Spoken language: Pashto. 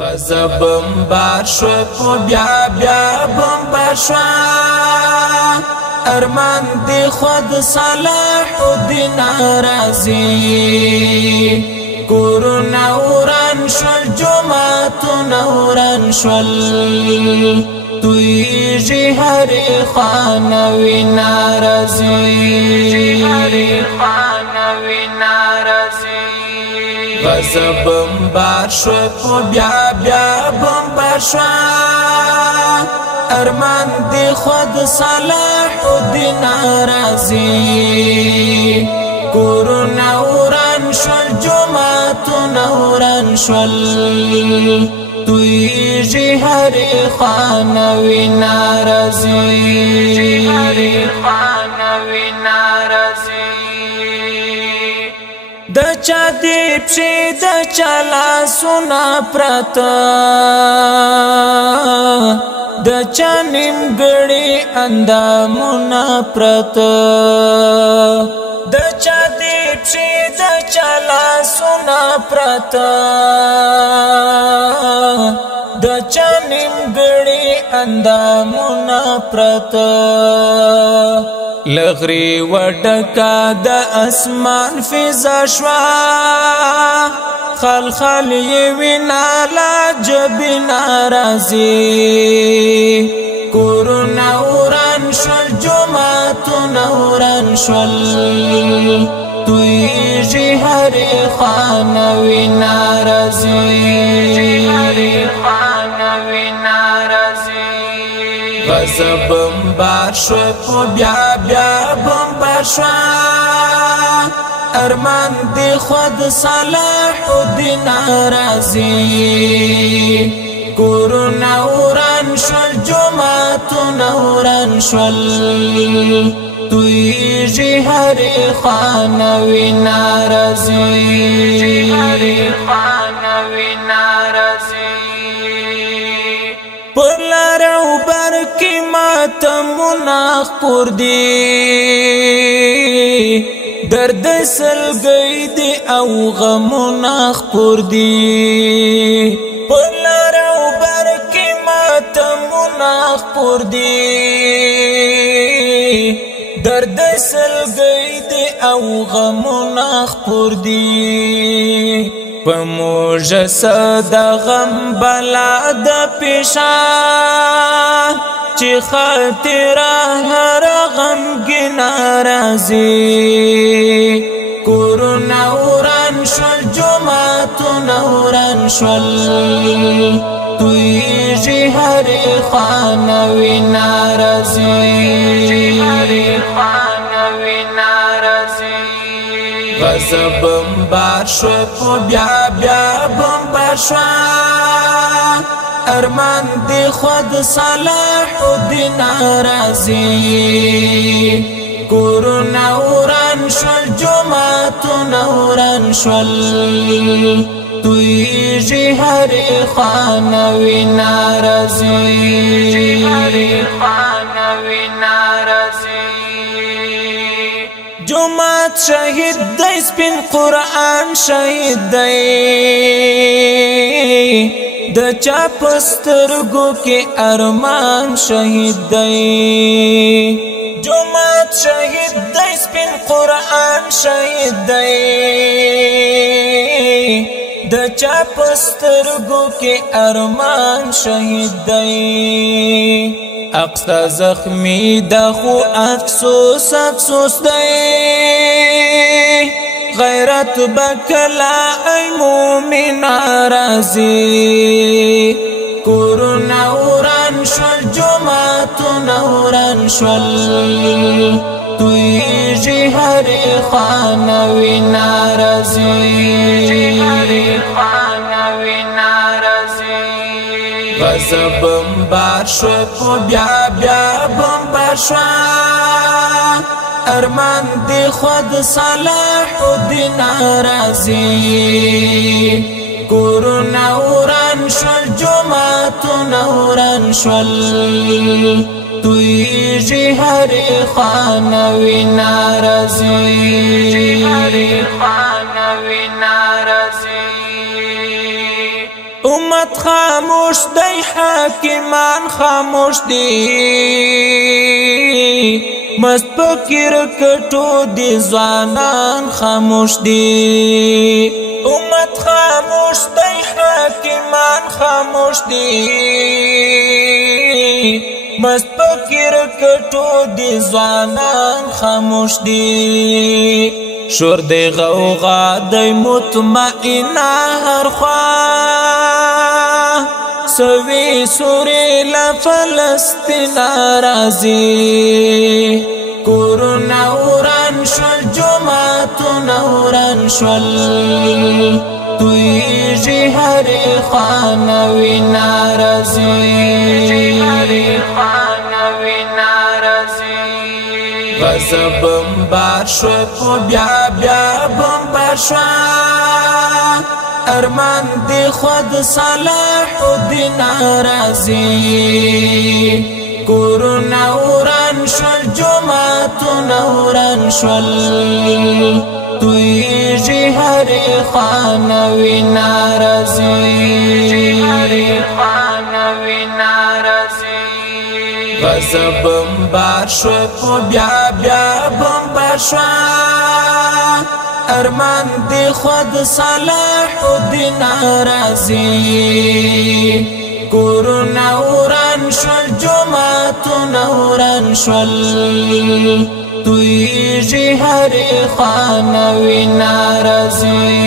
غضب بمبار شو په بیا بیا بمبار شو ارمان دی خود صلاح الدین رازی کورونه وران شول جماعتونه وران شول تویږي هرې خانه وینا راځي غضب بمبار شو په بیا بیا بمبار شو ارمان دی خود صلاح الدین رازی کورونه وران شول جماعتونه وران شول تویږي هرې خانه وینا راځي د چا دی پښې د چا لاسونه پراته د چا نیمګړي اندامونه پراته د چا دی پښې د چا لاسونه پراته د چا نیمګړي اندامونه پراته لغری وډکا د اسمان فضا شوا خلخل وینا لا جبنا رازي کورونه وران شول جماعتونه وران شول تویږي هرې خانه وینا راځي غضب بمبار شو په بیا بیا بمبار شو ارمان دی خود صلاح الدین رازی کورونه وران شول جماعتونه وران شول تویږي هرې خانه وینا راځي پلار او بر کی ماتمونه خپور دی درد سلګی دی او غمونه خپور دی پلار او بر کی ماتمونه خپور دی درد سلګی دی او غمونه خپور دی پموج صد غم بلا د پیشا چې خاطر هر غم گنا راځي کورونه وران شول جماعتونه وران شول تویږي هرې خانه وینا راځي غضب بمبار شو په بیا بیا بمبار شو ارمان دی خود صلاح الدین رازی کورونه وران شول جماعتونه وران شول تویږي هرې خانه وینا راځي جماعت شهید دی سپین قرآن شهید دی د چا پسترګو کې ارمان شهید دی جماعت شهید دی سپین قرآن شهید دی د چا پسترګو کې ارمان شهید دی اقصا زخمی دا خو افسوس دی غیرت بکلا ای مومن راځي کورونه وران شول جماعتونه وران شول تویږي هرې خانه وینا راځي غضب بمبار شو په بیا بیا بمبار شو ارمان دی خود صلاح الدین رازی کورونه وران شول جماعتونه وران شول تویږي هرې خانه وینا راځي امت خاموش دی حاکمان خاموش دی مست فکر کټو دی ځوانان خاموش دی امت خاموش دی حاکمان خاموش دی مست فکر کټو دی ځوانان خاموش دی شور دی غوغا دی مطمئنه هر خوا سوی سوری لفلسطین رازی کورنا وران شول جماعتنا وران شول تویجی هری خانوی نارازی غزه بمبار شوی پو بیا بیا بمبار شوی ارمان دی خود صلاح الدین رازی کورنا وران شول جماعتنا وران شول تویجی هری خانوی نارازی غزه بمبار شوی پو بیا بیا بمبار شوی ارمان دی خود صلاح الدین رازی کورنا وران شول جماعتنا وران شول تویجی هری خانوی نارازی